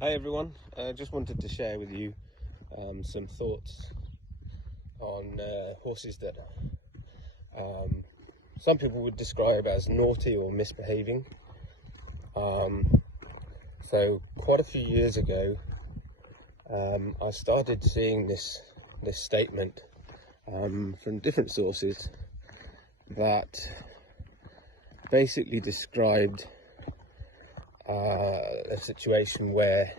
Hi everyone, I just wanted to share with you some thoughts on horses that some people would describe as naughty or misbehaving. So quite a few years ago, I started seeing this statement from different sources that basically described a situation where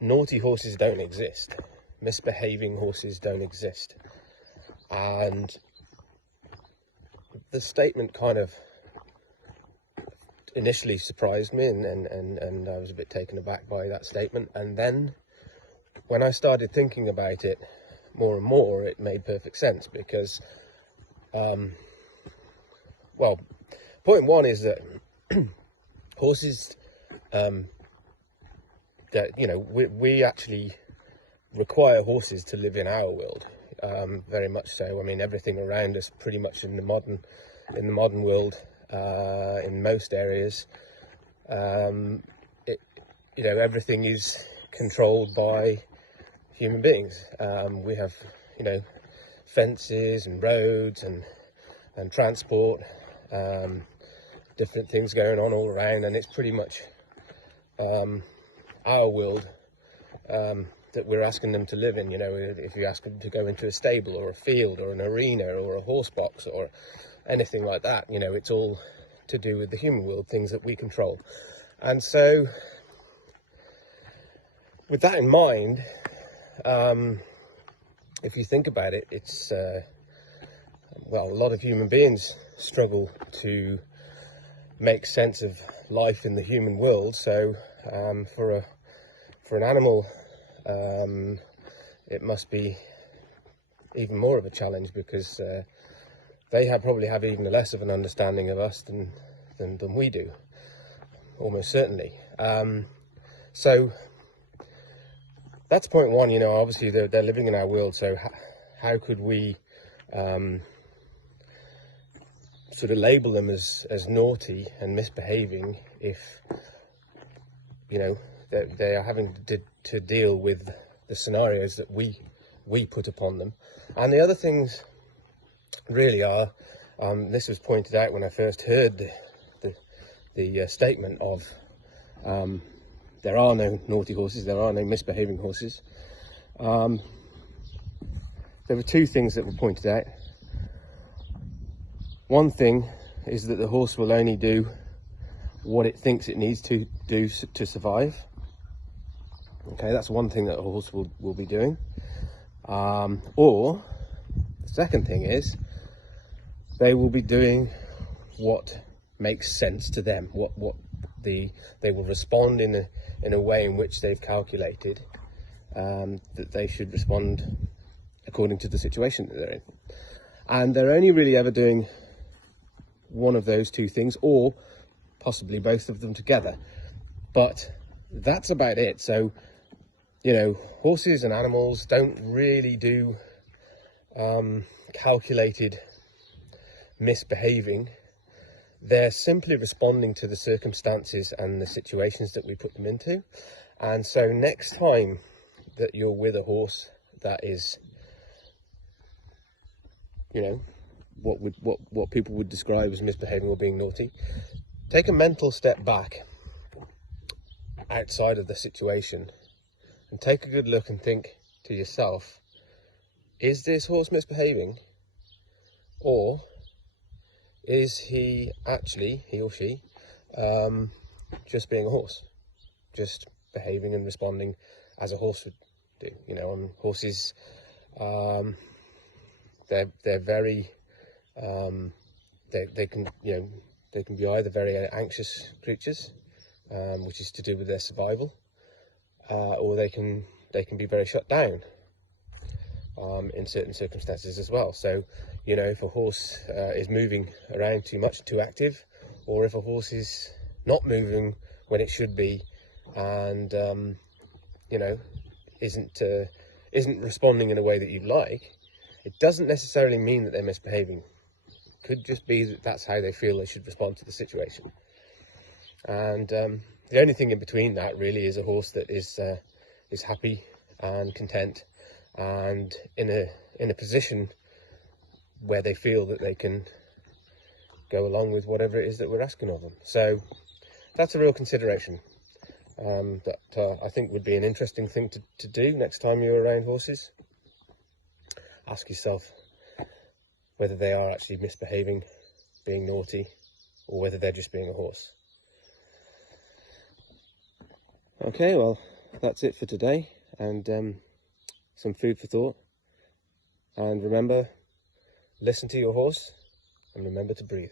naughty horses don't exist, misbehaving horses don't exist. And the statement kind of initially surprised me, and I was a bit taken aback by that statement. And then when I started thinking about it more and more, it made perfect sense, because well, point one is that horses, that we actually require horses to live in our world, very much so. I mean, everything around us, pretty much in the modern world, in most areas, everything is controlled by human beings. We have, fences and roads and transport, different things going on all around, and it's pretty much our world that we're asking them to live in. If you ask them to go into a stable or a field or an arena or a horse box or anything like that, it's all to do with the human world, things that we control. And so with that in mind, if you think about it, it's a lot of human beings struggle to make sense of life in the human world. So for an animal, it must be even more of a challenge, because they probably have even less of an understanding of us than we do, almost certainly. So that's point one. Obviously they're living in our world, so how could we sort of label them as naughty and misbehaving if they are having to deal with the scenarios that we put upon them? And the other things really are, this was pointed out when I first heard the statement of there are no naughty horses, there are no misbehaving horses. There were two things that were pointed out. One thing is that the horse will only do what it thinks it needs to do to survive. Okay, that's one thing that a horse will be doing. Or the second thing is they will be doing what makes sense to them. They will respond in a way in which they've calculated that they should respond according to the situation that they're in. And they're only really ever doing one of those two things, or possibly both of them together. But that's about it. So, horses and animals don't really do calculated misbehaving. They're simply responding to the circumstances and the situations that we put them into. And so next time that you're with a horse that is, what people would describe as misbehaving or being naughty, take a mental step back outside of the situation and take a good look and think to yourself, is this horse misbehaving, or is he or she just being a horse, just behaving and responding as a horse would do? Horses, they're very they can be either very anxious creatures, which is to do with their survival, or they can be very shut down in certain circumstances as well. So if a horse is moving around too much, too active, or if a horse is not moving when it should be, and isn't responding in a way that you'd like, it doesn't necessarily mean that they're misbehaving. It could just be that that's how they feel they should respond to the situation. And The only thing in between that really is a horse that is happy and content and in a position where they feel that they can go along with whatever it is that we're asking of them. So that's a real consideration that I think would be an interesting thing to do next time you're around horses. Ask yourself whether they are actually misbehaving, being naughty, or whether they're just being a horse. Okay, well, that's it for today, and some food for thought. And remember, listen to your horse and remember to breathe.